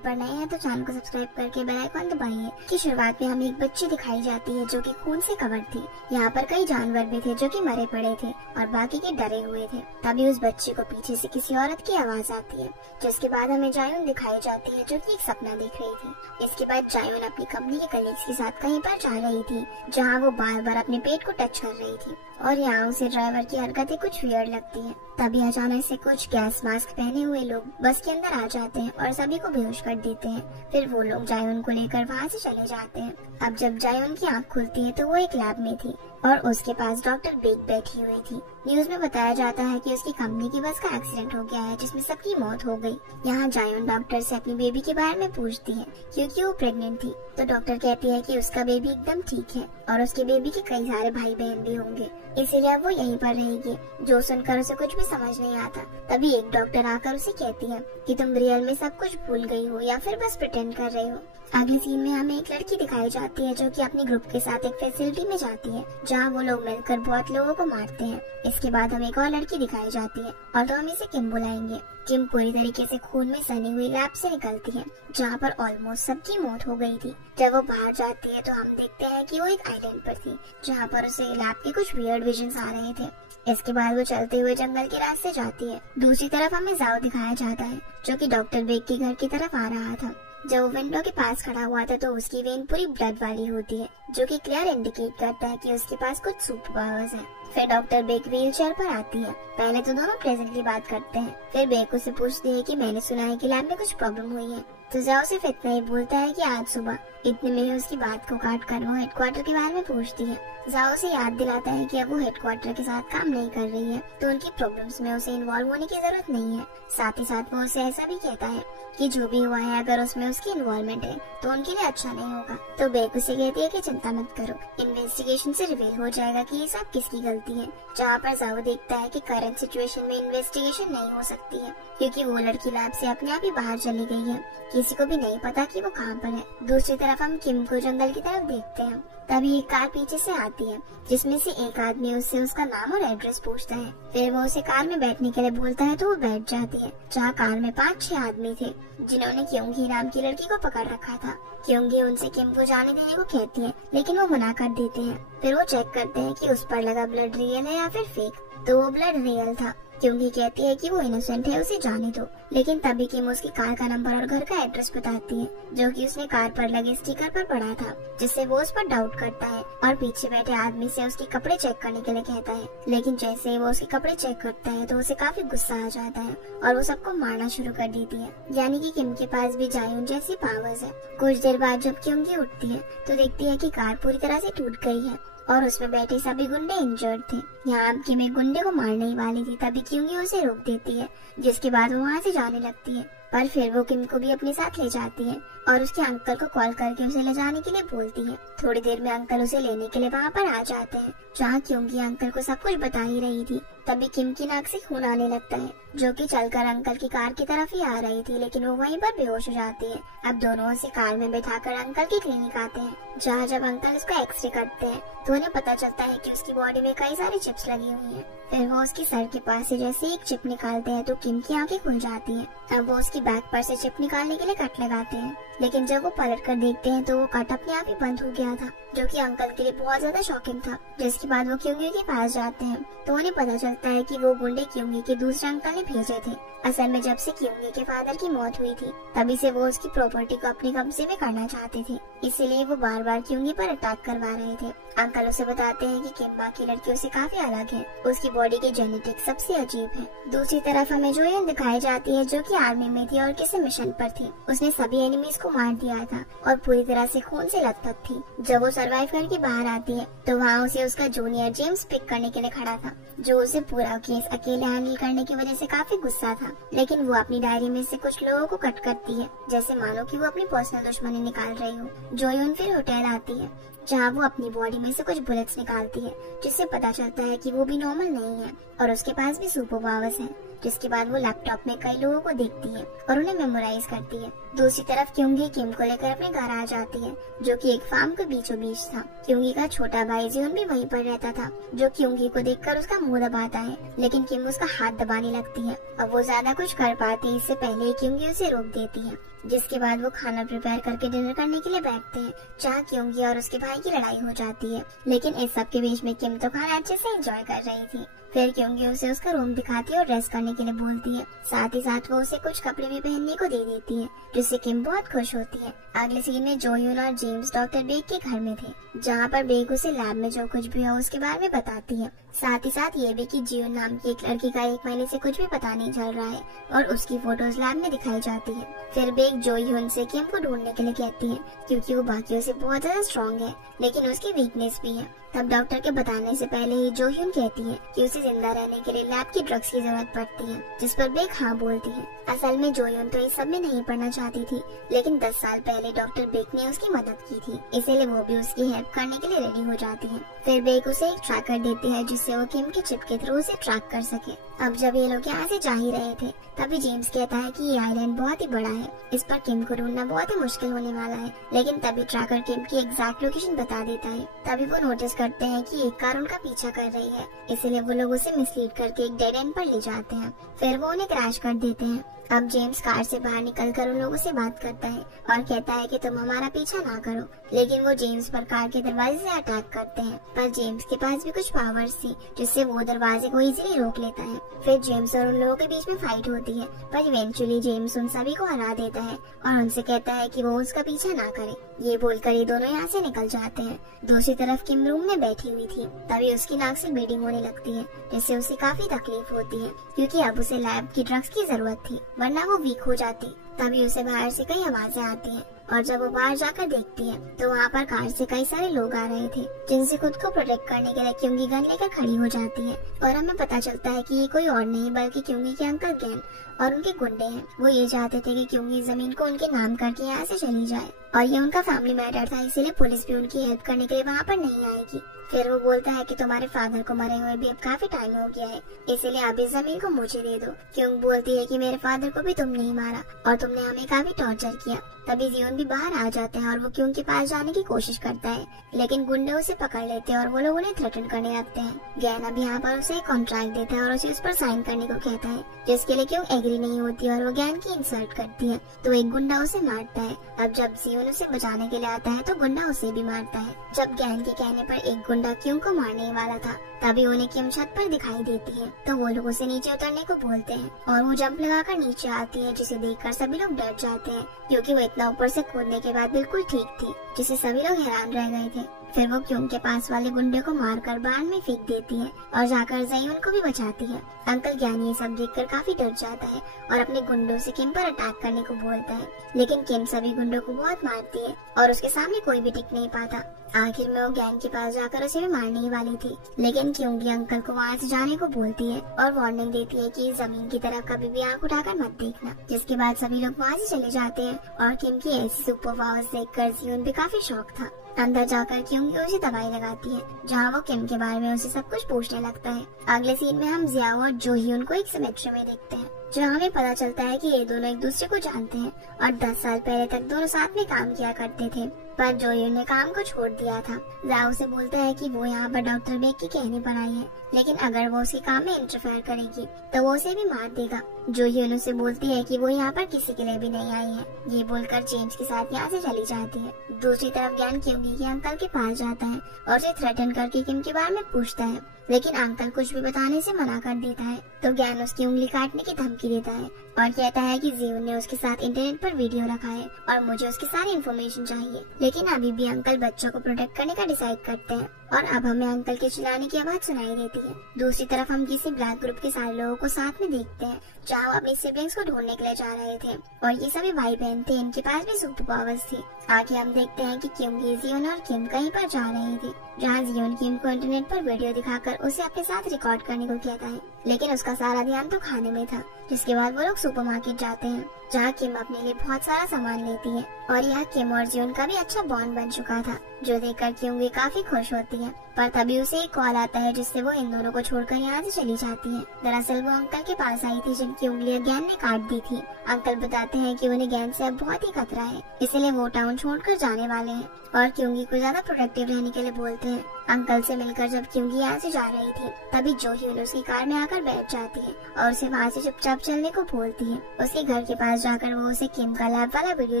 पर नए हैं तो चैनल को सब्सक्राइब करके बेल आइकन दबाइए। कि शुरुआत में हमें एक बच्ची दिखाई जाती है जो कि खून से कवर थी। यहाँ पर कई जानवर भी थे जो कि मरे पड़े थे और बाकी के डरे हुए थे। तभी उस बच्ची को पीछे से किसी औरत की आवाज आती है, जिसके बाद हमें जायुन दिखाई जाती है जो कि एक सपना देख रही थी। इसके बाद जायुन अपनी कंपनी के कलीग्स के साथ कहीं पर जा रही थी, जहाँ वो बार बार अपने पेट को टच कर रही थी और यहाँ उसे ड्राइवर की हरकतें कुछ वियर्ड लगती हैं। तभी अचानक से कुछ गैस मास्क पहने हुए लोग बस के अंदर आ जाते हैं और सभी को बेहोश कर देते हैं। फिर वो लोग जायुन को लेकर वहाँ से चले जाते हैं। अब जब जायुन की आँख खुलती है तो वो एक लैब में थी और उसके पास डॉक्टर बेक बैठी हुई थी। न्यूज में बताया जाता है कि उसकी कंपनी की बस का एक्सीडेंट हो गया है जिसमें सबकी मौत हो गई। यहाँ जायुन डॉक्टर से अपनी बेबी के बारे में पूछती है क्योंकि वो प्रेग्नेंट थी। तो डॉक्टर कहती है कि उसका बेबी एकदम ठीक है और उसके बेबी के कई सारे भाई बहन भी होंगे, इसीलिए वो यहीं पर रहेगी। जो सुनकर उसे कुछ भी समझ नहीं आता। तभी एक डॉक्टर आकर उसे कहती है कि तुम रियल में सब कुछ भूल गई हो या फिर बस प्रिटेंड कर रही हो। अगले सीन में हमें एक लड़की दिखाई जाती है जो कि अपने ग्रुप के साथ एक फैसिलिटी में जाती है जहाँ वो लोग मिलकर बहुत लोगों को मारते हैं। इसके बाद हमें एक और लड़की दिखाई जाती है और तो हम इसे किम बुलाएंगे। किम पूरी तरीके से खून में सनी हुई लैब से निकलती है जहाँ पर ऑलमोस्ट सबकी मौत हो गई थी। जब वो बाहर जाती है तो हम देखते हैं कि वो एक आइलैंड पर थी जहाँ पर उसे लैब के कुछ वियर्ड विजन्स आ रहे थे। इसके बाद वो चलते हुए जंगल के रास्ते जाती है। दूसरी तरफ हमें जाओ दिखाया जाता है जो कि डॉक्टर बेक के घर की तरफ आ रहा था। जब वो विंडो के पास खड़ा हुआ था तो उसकी वेन पूरी ब्लड वाली होती है जो कि क्लियर इंडिकेट करता है कि उसके पास कुछ सुपर पावर्स हैं। फिर डॉक्टर बेक व्हील चेयर पर आती है। पहले तो दोनों प्लेजेंटली बात करते हैं। फिर बेक उसे पूछती है कि मैंने सुना है कि लैब में कुछ प्रॉब्लम हुई है। तो जाओ सिर्फ इतना ही बोलता है कि आज सुबह। इतने में ही उसकी बात को काट कर वो हेडक्वार्टर के बारे में पूछती है। जाओ उसे याद दिलाता है कि अब वो हेडक्वार्टर के साथ काम नहीं कर रही है तो उनकी प्रॉब्लम्स में उसे इन्वॉल्व होने की जरूरत नहीं है। साथ ही साथ वो उसे ऐसा भी कहता है कि जो भी हुआ है अगर उसमें उसकी इन्वॉल्वमेंट है तो उनके लिए अच्छा नहीं होगा। तो बेक उसे कहती है कि चिंता मत करो, इन्वेस्टिगेशन से रिवील हो जाएगा कि ये सब किसकी गलती है। जहाँ पर जाओ देखता है कि करंट सिचुएशन में इन्वेस्टिगेशन नहीं हो सकती है क्योंकि वो लड़की लैब से अपने आप ही बाहर चली गई है। किसी को भी नहीं पता कि वो कहाँ पर है। दूसरी तरफ हम किम को जंगल की तरफ देखते हैं। तभी एक कार पीछे से आती है जिसमें से एक आदमी उससे उसका नाम और एड्रेस पूछता है। फिर वो उसे कार में बैठने के लिए बोलता है तो वो बैठ जाती है। जहाँ कार में 5-6 आदमी थे जिन्होंने क्योंगी नाम की लड़की को पकड़ रखा था। क्योंगी उनसे किम को जाने देने को कहती है लेकिन वो मना कर देते हैं। फिर वो चेक करते हैं कि उस पर लगा ब्लड रियल है या फिर फेक। तो वो ब्लड रियल था। क्योंकि कहती है कि वो इनोसेंट है, उसे जाने दो। लेकिन तभी किम उसकी कार का नंबर और घर का एड्रेस बताती है जो कि उसने कार पर लगे स्टिकर पर पढ़ा था, जिससे वो उस पर डाउट करता है और पीछे बैठे आदमी से उसके कपड़े चेक करने के लिए कहता है। लेकिन जैसे ही वो उसके कपड़े चेक करता है तो उसे काफी गुस्सा आ जाता है और वो सबको मारना शुरू कर देती है। यानी कि किम के पास भी जायुन जैसी पावर्स है। कुछ देर बाद जब क्योंकि उठती है तो देखती है कि कार पूरी तरह से टूट गई है और उसमें बैठे सभी गुंडे इंजर्ड थे। यहाँ किम एक गुंडे को मारने ही वाली थी, तभी क्योंकि उसे रोक देती है, जिसके बाद वो वहाँ से जाने लगती है। पर फिर वो किम को भी अपने साथ ले जाती है और उसके अंकल को कॉल करके उसे ले जाने के लिए बोलती है। थोड़ी देर में अंकल उसे लेने के लिए वहाँ पर आ जाते हैं जहाँ क्योंकि अंकल को सब कुछ बता ही रही थी। तभी किम की नाक से खून आने लगता है जो कि चलकर अंकल की कार की तरफ ही आ रही थी, लेकिन वो वहीं पर बेहोश हो जाती है। अब दोनों उसे कार में बैठाकर अंकल की क्लिनिक आते हैं जहाँ जब अंकल उसका एक्सरे करते हैं तो उन्हें पता चलता है कि उसकी बॉडी में कई सारी चिप्स लगी हुई हैं। फिर वो उसकी सर के पास से जैसे एक चिप निकालते हैं तो किम की आंखें खुल जाती हैं। अब वो उसकी बैक पर से चिप निकालने के लिए कट लगाते हैं, लेकिन जब वो पलट कर देखते हैं तो वो कट अपने आप ही बंद हो गया था जो कि अंकल के लिए बहुत ज्यादा शॉकिंग था। जिसके बाद वो क्योंगी के पास जाते हैं तो उन्हें पता चलता है कि वो गुंडे क्योंगी के दूसरे अंकल ने भेजे थे। असल में जब से क्योंगी के फादर की मौत हुई थी तभी से वो उसकी प्रॉपर्टी को अपने कब्जे में करना चाहते थे, इसीलिए वो बार बार क्योंगी पर अटैक करवा रहे थे। अंकल उसे बताते हैं कि किम बाकी लड़कियों से काफी अलग है, उसकी बॉडी के जेनेटिक्स सबसे अजीब है। दूसरी तरफ हमें जोयन दिखाई जाती है जो कि आर्मी में थी और किसी मिशन पर थी। उसने सभी एनिमीज को मार दिया था और पूरी तरह से खून से लथपथ थी। जब वो सरवाइव करके बाहर आती है तो वहाँ उसे उसका जूनियर जेम्स पिक करने के लिए खड़ा था जो उसे पूरा केस अकेले हैंडल करने की वजह से काफी गुस्सा था। लेकिन वो अपनी डायरी में से कुछ लोगों को कट करती है जैसे मानो कि वो अपनी पर्सनल दुश्मनी निकाल रही हो। जोयन फिर होटल आती है जहाँ वो अपनी बॉडी में से कुछ बुलेट्स निकालती है जिससे पता चलता है कि वो भी नॉर्मल नहीं है और उसके पास भी सुपर पावर्स हैं। जिसके बाद वो लैपटॉप में कई लोगों को देखती है और उन्हें मेमोराइज करती है। दूसरी तरफ क्योंगी किम को लेकर अपने घर आ जाती है जो कि एक फार्म के बीचों बीच था। क्योंगी का छोटा भाई जियोन भी वहीं पर रहता था जो क्योंगी को देखकर उसका मुंह दबाता है, लेकिन किम उसका हाथ दबाने लगती है और वो ज्यादा कुछ कर पाती इससे पहले ही क्योंगी उसे रोक देती है। जिसके बाद वो खाना प्रिपेयर करके डिनर करने के लिए बैठते हैं, जहाँ क्योंकि और उसके भाई की लड़ाई हो जाती है। लेकिन इस सब के बीच में किम तो खाना अच्छे से एंजॉय कर रही थी। फिर क्योंकि उसे उसका रूम दिखाती है और रेस्ट करने के लिए बोलती है। साथ ही साथ वो उसे कुछ कपड़े भी पहनने को दे देती है, जिससे किम बहुत खुश होती है। अगले सीन में जोयून और जेम्स डॉक्टर बेक के घर में थे, जहाँ पर बेक उसे लैब में जो कुछ भी हो उसके बारे में बताती है। साथ ही साथ ये भी कि जियोन नाम की एक लड़की का 1 महीने से कुछ भी पता नहीं चल रहा है और उसकी फोटोज लैब में दिखाई जाती है। फिर बेक जोयून से किम को ढूंढने के लिए कहती है, क्योंकि वो बाकियों से बहुत ज्यादा स्ट्रॉन्ग है, लेकिन उसकी वीकनेस भी है। तब डॉक्टर के बताने से पहले ही जोयून कहती है कि उसे जिंदा रहने के लिए लैब की ड्रग्स की जरूरत पड़ती है, जिस पर बेक हाँ बोलती है। असल में जोयून तो इस सब में नहीं पढ़ना चाहती थी, लेकिन 10 साल पहले डॉक्टर बेक ने उसकी मदद की थी, इसीलिए वो भी उसकी हेल्प करने के लिए रेडी हो जाती है। फिर बेक उसे एक ट्रैकर देती है, जिससे वो किम के चिप के थ्रू उसे ट्रैक कर सके। अब जब ये लोग यहाँ से जा ही रहे थे, तभी जेम्स कहता है कि ये आइलैंड बहुत ही बड़ा है, इस पर किम को ढूंढना बहुत ही मुश्किल होने वाला है। लेकिन तभी ट्रैकर किम की एग्जैक्ट लोकेशन बता देता है। तभी वो नोटिस करते हैं कि एक कार उनका पीछा कर रही है, इसीलिए वो लोग उसे मिसलीड करके एक डेड एंड पर ले जाते हैं। फिर वो उन्हें क्रैश कर देते हैं। अब जेम्स कार से बाहर निकलकर उन लोगों से बात करता है और कहता है कि तुम हमारा पीछा ना करो, लेकिन वो जेम्स पर कार के दरवाजे से अटैक करते हैं। पर जेम्स के पास भी कुछ पावर्स थी, जिससे वो दरवाजे को इजीली रोक लेता है। फिर जेम्स और उन लोगों के बीच में फाइट होती है, पर इवेंचुअली जेम्स उन सभी को हरा देता है और उनसे कहता है कि वो उसका पीछा ना करे। ये बोलकर ये दोनों यहाँ से निकल जाते हैं। दूसरी तरफ किम रूम में बैठी हुई थी, तभी उसकी नाक से ब्लीडिंग होने लगती है, जिससे उसे काफी तकलीफ होती है, क्योंकि अब उसे लैब की ड्रग्स की जरूरत थी, वरना वो वीक हो जाती। तभी उसे बाहर से कई आवाजें आती हैं और जब वो बाहर जाकर देखती है तो वहाँ पर कार से कई सारे लोग आ रहे थे, जिनसे खुद को प्रोटेक्ट करने के लिए क्योंकि गन लेकर खड़ी हो जाती है। और हमें पता चलता है कि ये कोई और नहीं बल्कि क्योंकि के अंकल गैन और उनके गुंडे हैं। वो ये चाहते थे कि क्योंकि जमीन को उनके नाम करके यहाँ से चली जाए, और ये उनका फैमिली मैटर था, इसीलिए पुलिस भी उनकी हेल्प करने के लिए वहाँ पर नहीं आएगी। फिर वो बोलता है कि तुम्हारे फादर को मरे हुए भी अब काफी टाइम हो गया है, इसीलिए अब इस जमीन को मुझे दे दो। क्यों बोलती है कि मेरे फादर को भी तुम नहीं मारा और तुमने हमें काफी टॉर्चर किया। तभी जियोन भी बाहर आ जाते हैं और वो क्यों के पास जाने की कोशिश करता है, लेकिन गुंडे उसे पकड़ लेते हैं और वो लोग उन्हें थ्रेटन करने लगते हैं। गैन अब यहाँ पर उसे एक कॉन्ट्रैक्ट देता है और उसे उस पर साइन करने को कहता है, जिसके लिए क्यों एग्री नहीं होती और वो गैन की इंसल्ट करती है, तो एक गुंडा उसे मारता है। अब जब जियोन उसे बचाने के लिए आता है तो गुंडा उसे भी मारता है। जब गैन के कहने पर एक गुंडा क्यों को मारने वाला था, तभी उन्हें किम छत पर दिखाई देती है, तो वो लोग उसे नीचे उतरने को बोलते हैं और वो जंप लगाकर नीचे आती है, जिसे देखकर सभी लोग डर जाते हैं, क्योंकि वो इतना ऊपर से कूदने के बाद बिल्कुल ठीक थी, जिससे सभी लोग हैरान रह गए थे। फिर वो क्यों के पास वाले गुंडे को मारकर बाण में फेंक देती है और जाकर जयून को भी बचाती है। अंकल ज्ञान ये सब देखकर काफी डर जाता है और अपने गुंडों से किम पर अटैक करने को बोलता है, लेकिन किम सभी गुंडों को बहुत मारती है और उसके सामने कोई भी टिक नहीं पाता। आखिर में वो गैंग के पास जाकर उसे भी मारने ही वाली थी, लेकिन क्योंकि अंकल को वहाँ से जाने को बोलती है और वार्निंग देती है कि जमीन की तरफ कभी भी आंख उठाकर मत देखना। जिसके बाद सभी लोग वहाँ से चले जाते हैं और किम की ऐसी सुपर पावर्स देखकर जियोन भी काफी शौक था। अंदर जाकर क्योंकि उसे दवाई लगाती है, जहाँ वो किम के बारे में उसे सब कुछ पूछने लगता है। अगले सीन में हम जियाओ और जोह्यून को एक सेमेट्री में देखते हैं, जहाँ हमें पता चलता है कि ये दोनों एक दूसरे को जानते हैं और 10 साल पहले तक दोनों साथ में काम किया करते थे, पर जोह्यून ने काम को छोड़ दिया था। जियाओ से बोलता है कि वो यहाँ पर डॉक्टर बेक के कहने पर आई है, लेकिन अगर वो उसके काम में इंटरफेयर करेगी तो वो उसे भी मार देगा। जोह्यून उसे बोलती है कि वो यहाँ पर किसी के लिए भी नहीं आई है। ये बोलकर जेम्स के साथ यहाँ से चली जाती है। दूसरी तरफ ज्ञान क्योंकि के अंकल के पास जाता है और उसे थ्रेटन करके किम के बारे में पूछता है, लेकिन अंकल कुछ भी बताने से मना कर देता है। तो ज्ञान उसकी उंगली काटने की धमकी देता है और कहता है कि जियोन ने उसके साथ इंटरनेट पर वीडियो रखा है और मुझे उसकी सारी इन्फॉर्मेशन चाहिए। लेकिन अभी भी अंकल बच्चों को प्रोटेक्ट करने का डिसाइड करते हैं और अब हमें अंकल के चिल्लाने की आवाज सुनाई देती है। दूसरी तरफ हम किसी ब्लैक ग्रुप के सारे लोगों को साथ में देखते हैं, जहाँ वो अपने सिबलिंग्स को ढूंढने के लिए जा रहे थे और ये सभी भाई बहन थे, इनके पास भी सुपर पावर्स थी। आगे हम देखते हैं कि क्योंकि जियोन और किम कहीं पर जा रही थी, जहाँ जियोन किम को इंटरनेट पर वीडियो दिखाकर उसे अपने साथ रिकॉर्ड करने को कहता है, लेकिन उसका सारा ध्यान तो खाने में था। जिसके बाद वो लोग सुपरमार्केट जाते हैं, जहाँ किम अपने लिए बहुत सारा सामान लेती है और यहाँ किम और जियोन का भी अच्छा बॉन्ड बन चुका था, जो देखकर क्योंकि काफी खुश होती है। पर तभी उसे एक कॉल आता है जिससे वो इन दोनों को छोड़कर यहाँ से चली जाती है। दरअसल वो अंकल के पास आई थी जिनकी उंगलियां गैन ने काट दी थी। अंकल बताते हैं कि उन्हें गैन से अब बहुत ही खतरा है, इसलिए वो टाउन छोड़कर जाने वाले हैं और क्योंकि को ज्यादा प्रोटेक्टिव रहने के लिए बोलते हैं। अंकल से मिलकर जब क्योंकि यहाँ से जा रही थी तभी जो ह्यून उसकी कार में आकर बैठ जाती है और उसे वहाँ से चुपचाप चलने को बोलती है। उसके घर के पास जाकर वो उसे किम का लैब वाला वीडियो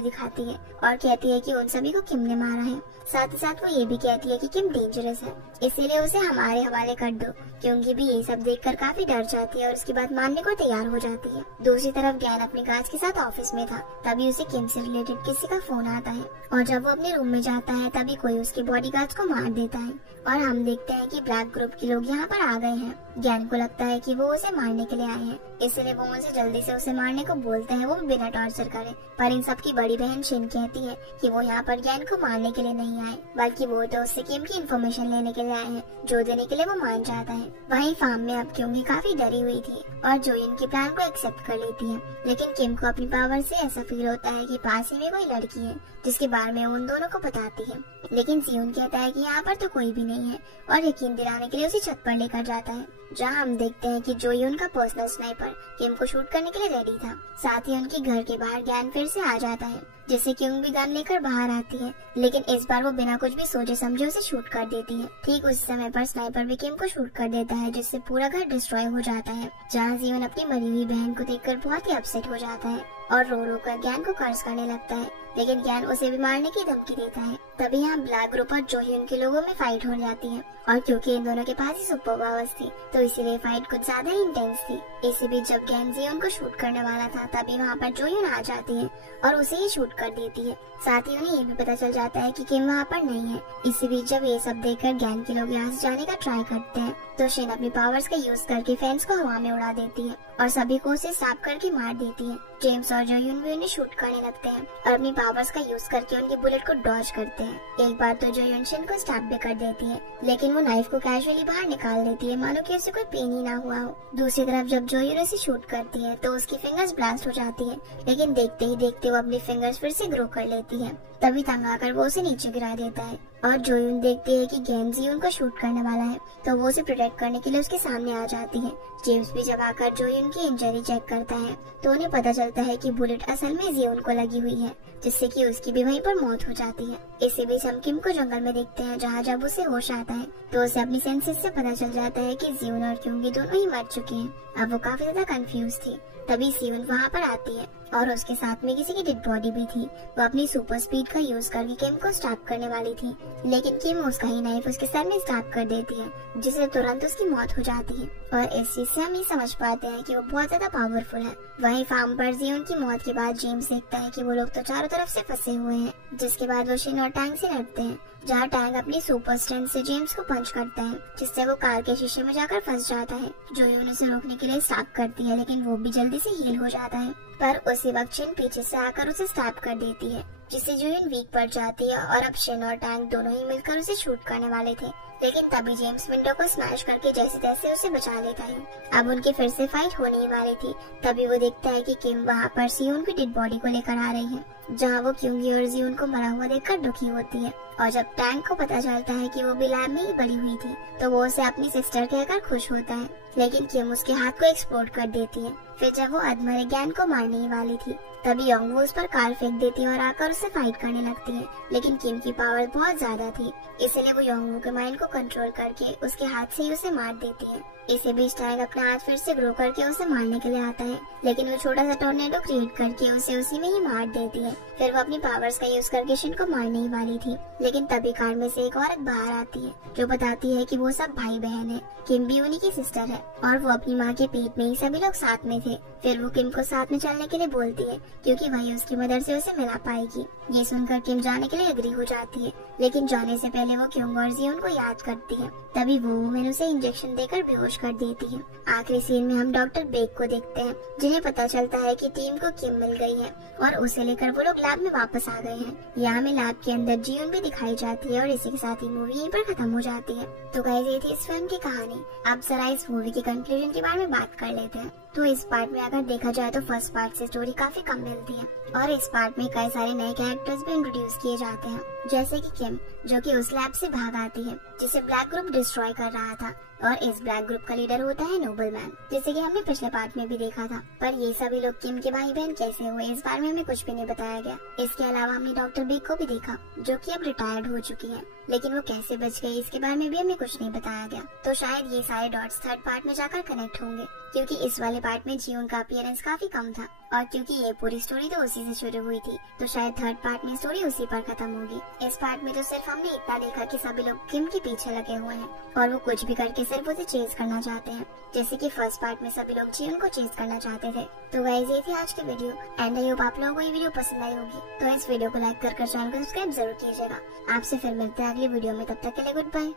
दिखाती है और कहती है कि उन सभी को किम ने मारा है। साथ ही साथ वो ये भी कहती है कि किम डेंजरस है, इसीलिए उसे हमारे हवाले कर दो। क्योंकि भी ये सब देखकर काफी डर जाती है और उसके बाद मानने को तैयार हो जाती है। दूसरी तरफ गैन अपने गार्ड्स के साथ ऑफिस में था, तभी उसे किम से रिलेटेड किसी का फोन आता है और जब वो अपने रूम में जाता है तभी कोई उसके बॉडीगार्ड्स को मार देता है और हम देखते हैं कि ब्लैक ग्रुप के लोग यहाँ पर आ गए हैं। गैन को लगता है कि वो उसे मारने के लिए आए हैं, इसलिए वो उनसे जल्दी से उसे मारने को बोलते हैं, वो बिना टॉर्चर करे। पर इन सब की बड़ी बहन शिन कहती है कि वो यहाँ पर गैन को मारने के लिए नहीं आए, बल्कि वो तो उससे किम की इन्फॉर्मेशन लेने के लिए आए हैं, जो देने के लिए वो मान जाता है। वहीं फार्म में अब क्योंकि काफी डरी हुई थी और जो इनके प्लान को एक्सेप्ट कर लेती है, लेकिन किम को अपनी पावर से ऐसा फील होता है कि पास ही में कोई लड़की है जिसके बारे में उन दोनों को बताती है। लेकिन जियोन कहता है कि यहाँ पर तो कोई भी नहीं है और यकीन दिलाने के लिए उसे छत पर लेकर जाता है, जहाँ हम देखते हैं कि जोयुन का पर्सनल स्नाइपर किम को शूट करने के लिए रेडी था। साथ ही उनके घर के बाहर गैन फिर से आ जाता है, जिससे किम भी गन लेकर बाहर आती है, लेकिन इस बार वो बिना कुछ भी सोचे समझे उसे शूट कर देती है। ठीक उस समय पर स्नाइपर भी किम को शूट कर देता है, जिससे पूरा घर डिस्ट्रॉय हो जाता है। जहाँ जियोन अपनी मरी हुई बहन को देखकर बहुत ही अपसेट हो जाता है और रो रो कर गैन को कर्ज करने लगता है, लेकिन गैन उसे भी मारने की धमकी देता है। तभी यहाँ ब्लैक ग्रुप और जोह्यून के लोगों में फाइट हो जाती है और क्योंकि इन दोनों के पास ही सुपर पावर्स थी तो इसीलिए फाइट कुछ ज्यादा ही इंटेंस थी। इसी बीच जब गैन जियोन को शूट करने वाला था तभी वहाँ पर जोह्यून आ जाती है और उसे ही शूट कर देती है। साथ ही उन्हें ये भी पता चल जाता है कि किम वहाँ पर नहीं है। इसी बीच जब ये सब देखकर गैन के लोग यहाँ से जाने का ट्राई करते हैं तो शिन अपनी पावर्स का यूज करके फैंस को हवा में उड़ा देती है और सभी को उसे साफ करके मार देती है। जेम्स और जोह्यून भी उन्हें शूट करने लगते हैं और अपनी पावर्स का यूज करके उनकी बुलेट को डॉज करते हैं। एक बार तो जोह्यून शिन को स्टैब भी कर देती है, लेकिन वो नाइफ को कैजुअली बाहर निकाल देती है, मानो कि उसे कोई पेन ही ना हुआ हो। दूसरी तरफ जब जोह्यून उसे शूट करती है तो उसकी फिंगर्स ब्लास्ट हो जाती है, लेकिन देखते ही देखते वो अपनी फिंगर्स फिर से ग्रो कर लेती है। तभी तंग आकर वो उसे नीचे गिरा देता है और जोह्यून देखती है कि गैन जियोन को शूट करने वाला है तो वो उसे प्रोटेक्ट करने के लिए उसके सामने आ जाती है। जेम्स भी जब आकर जोह्यून की इंजरी चेक करता है तो उन्हें पता चलता है कि बुलेट असल में जियोन को लगी हुई है, जिससे कि उसकी भी वहीं पर मौत हो जाती है। इसी बीच हम किम को जंगल में देखते हैं, जहाँ जब उसे होश आता है तो उसे अपनी सेंसेस से पता चल जाता है कि जियोन और क्योंकि दोनों ही मर चुके हैं। अब वो काफी ज्यादा कंफ्यूज थी। तभी सियोन वहाँ पर आती है और उसके साथ में किसी की डेड बॉडी भी थी। वो अपनी सुपर स्पीड का यूज करके किम को स्टैब करने वाली थी, लेकिन किम उसका ही नाइफ उसके सर में स्टैब कर देती है, जिससे तुरंत उसकी मौत हो जाती है। और इस चीज से हम ये समझ पाते हैं कि वो बहुत ज्यादा पावरफुल है। वहीं फार्म पर जियोन की मौत के बाद जेम्स देखता है कि वो लोग तो चारों तरफ से फंसे हुए हैं, जिसके बाद वो शिन और टैंक से लड़ते हैं, जहाँ टैंक अपनी सुपर स्ट्रेंथ से जेम्स को पंच करता है, जिससे वो कार के शीशे में जाकर फंस जाता है। जोह्यून उसे रोकने के लिए स्टैब करती है, लेकिन वो भी जल्दी से हील हो जाता है। पर उसी वक्त शिन पीछे से आकर उसे स्टैब कर देती है, जिससे जोह्यून वीक पड़ जाती है और अब शिन और टैंक दोनों ही मिलकर उसे शूट करने वाले थे, लेकिन तभी जेम्स विंडो को स्मैश करके जैसे तैसे उसे बचा लेता है। अब उनकी फिर से फाइट होने ही वाली थी। तभी वो देखता है कि किम वहाँ पर सियोन की डेड बॉडी को लेकर आ रही है, जहाँ वो क्योंगी और जियोन को मरा हुआ देखकर दुखी होती है। और जब टैंक को पता चलता है कि वो भी लैब में ही बड़ी हुई थी तो वो उसे अपनी सिस्टर कहकर खुश होता है, लेकिन किम उसके हाथ को एक्सप्लोड कर देती है। फिर जब वो अधमरे गैन को मारने ही वाली थी तभी योंग वो उस पर कार फेंक देती है और आकर उससे फाइट करने लगती है, लेकिन किम की पावर बहुत ज्यादा थी, इसलिए वो योंग के माइंड को कंट्रोल करके उसके हाथ से ही उसे मार देती है। इसी बीच टैंक अपना हाथ फिर से ग्रो करके उसे मारने के लिए आता है, लेकिन वो छोटा सा टोर्नेडो क्रिएट करके उसे उसी में ही मार देती है। फिर वो अपनी पावर्स का यूज करके शिन को मारने ही वाली थी, लेकिन तभी कार में से एक औरत बाहर आती है जो बताती है कि वो सब भाई बहन है। किम भी उन्हीं की सिस्टर है और वो अपनी माँ के पेट में ही सभी लोग साथ में थे। फिर वो किम को साथ में चलने के लिए बोलती है क्योंकि वही उसकी मदर से उसे मिला पाएगी। ये सुनकर किम जाने के लिए एग्री हो जाती है, लेकिन जाने से पहले वो क्योंग और जियोन को याद करती है। तभी वो वुमेन उसे इंजेक्शन देकर बेहोश कर देती है। आखिरी सीन में हम डॉक्टर बेक को देखते हैं, जिन्हें पता चलता है कि टीम को किम मिल गई है और उसे लेकर वो लोग लैब में वापस आ गए हैं। यहाँ हमें लैब के अंदर जियोन भी दिखाई जाती है और इसी के साथ ही मूवी यहीं पर खत्म हो जाती है। तो गाइस ये थी इस फिल्म की कहानी। अब जरा इस मूवी के कंक्लूजन के बारे में बात कर लेते हैं। तो इस पार्ट में अगर देखा जाए तो फर्स्ट पार्ट से स्टोरी काफी कम मिलती है और इस पार्ट में कई सारे नए कैरेक्टर्स भी इंट्रोड्यूस किए जाते हैं। जैसे कि किम जो कि उस लैब से भाग आती है जिसे ब्लैक ग्रुप डिस्ट्रॉय कर रहा था, और इस ब्लैक ग्रुप का लीडर होता है नोबलमैन, जैसे कि हमने पिछले पार्ट में भी देखा था। पर ये सभी लोग किम के भाई बहन कैसे हुए इस बारे में हमें कुछ भी नहीं बताया गया। इसके अलावा हमने डॉक्टर बिग को भी देखा जो कि अब रिटायर्ड हो चुकी है, लेकिन वो कैसे बच गई इसके बारे में भी हमें कुछ नहीं बताया गया। तो शायद ये सारे डॉट्स थर्ड पार्ट में जाकर कनेक्ट होंगे, क्योंकि इस वाले पार्ट में जियोन का अपीयरेंस काफी कम था, और क्योंकि ये पूरी स्टोरी तो उसी से शुरू हुई थी, तो शायद थर्ड पार्ट में स्टोरी उसी पर खत्म होगी। इस पार्ट में तो सिर्फ हमने इतना देखा कि सभी लोग किम के पीछे लगे हुए हैं और वो कुछ भी करके सिर्फ उसे चेज करना चाहते हैं, जैसे कि फर्स्ट पार्ट में सभी लोग जियोन को चेज करना चाहते थे। तो गाइस ये थी आज की वीडियो, एंड आई होप आप लोगों को ये वीडियो पसंद आई होगी। तो इस वीडियो को लाइक कर चैनल को सब्सक्राइब जरूर कीजिएगा। आपसे फिर मिलते हैं अगली वीडियो में, तब तक के लिए गुड बाय।